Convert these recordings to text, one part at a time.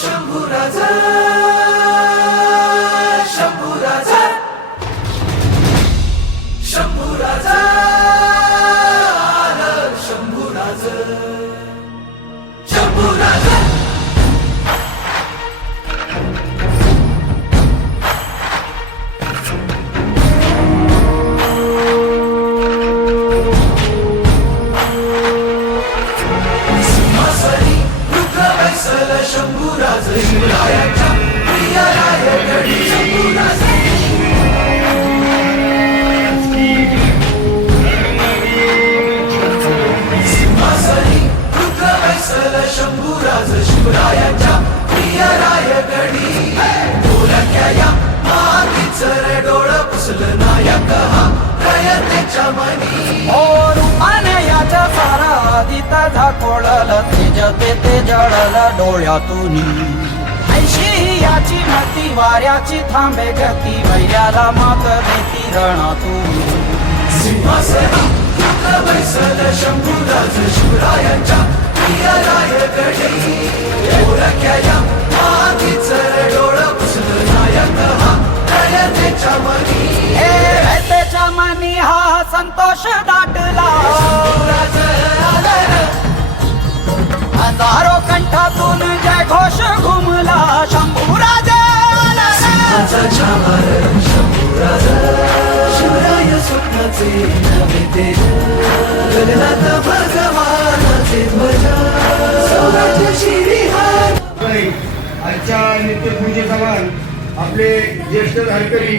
शंभूराज। शंभूराज शिवरायाच्या प्रिय रायगडी बोलक्या या मातीच डोळ पुसलं नायक हा रयतेच्या मनी आदित झाकोळल तेज ते ते जळल डोळ्यातून. ऐशी याची मती वाऱ्याची थांबे गती वैऱ्याला मात देती रणातून. सिंहासनी रुद्र वैसल शंभूराज शिवरायांच्या प्रिय रायगडी हजारो कंठातून जय घोष घुमला शंभूराज सिंहाचा वर शंभूराज. शिवराय स्वप्नाचे नवे तेज. गगनात भगवानाचे ध्वज. स्वराज्य शिरीहार नाही. आजच्या नित्यपूजेचा मान आपले ज्येष्ठ धारकरी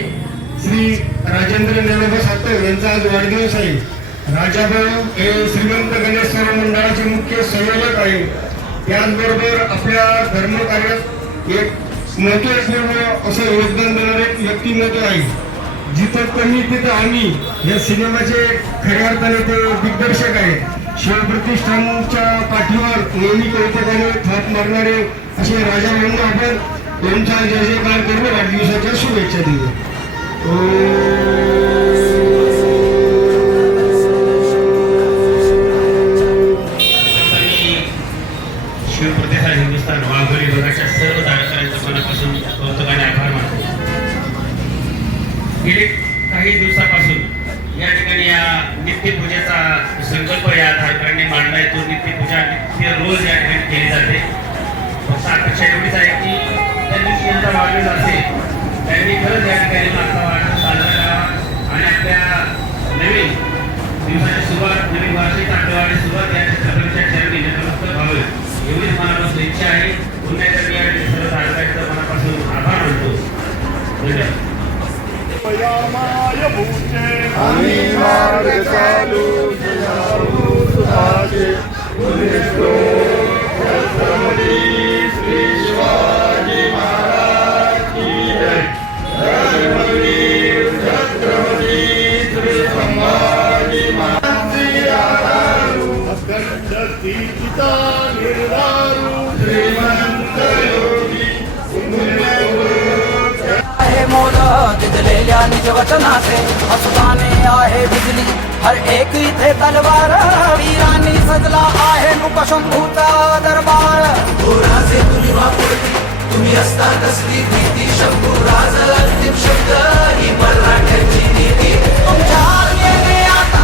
श्री राजेंद्र निळोबा सातव यांचा आज वाढदिवस आहे. राजाभाऊ हे श्रीमंत गणेश सेवा मंडळाचे मुख्य संयोजक आहे त्याचबरोबर आपल्या धर्मकार्यात एक मोठे असल्यामुळं असं योगदान देणारे व्यक्तिमत्व आहे. जिथं कमी तिथं आम्ही या सिनेमाचे खऱ्या अर्थाने ते दिग्दर्शक आहे. शिवप्रतिष्ठानच्या पाठीवर नेहमी कवितेने थाप मारणारे असे राजा म्हणून आपण यांच्या जय जयकार करून वाढदिवसाच्या शुभेच्छा देऊ गेले काही दिवसापासून. या ठिकाणी या नित्यपूजेचा संकल्प या धारकांनी मांडलाय. तो नित्यपूजा नित्य रोज या ठिकाणी केली जाते. फक्त अपेक्षा एवढीच आहे की त्या दिवशी यांचा वाढदिवस असेल त्यांनी खरंच आम्ही मार्ग चालू तुझ्या सुभाषे श्री शिवाजी महाराज की जय धर्मवीर छत्रपती श्री संभाजी महाराज अखंड दीपिता निर्धारू श्रीमंत योगी पुण्यभूत दिदलेल्या निज वचनाचे हसुदाने आहे बिजली. हर एक इथे तलवार वीरांनी सजला आहे मुकशंभूचा दरबार. राजे तुम्ही वापरती तुम्ही असता कसली भीती शंभूराज अंतिम शब्द ही मराठ्याची नीती. तुमच्या आता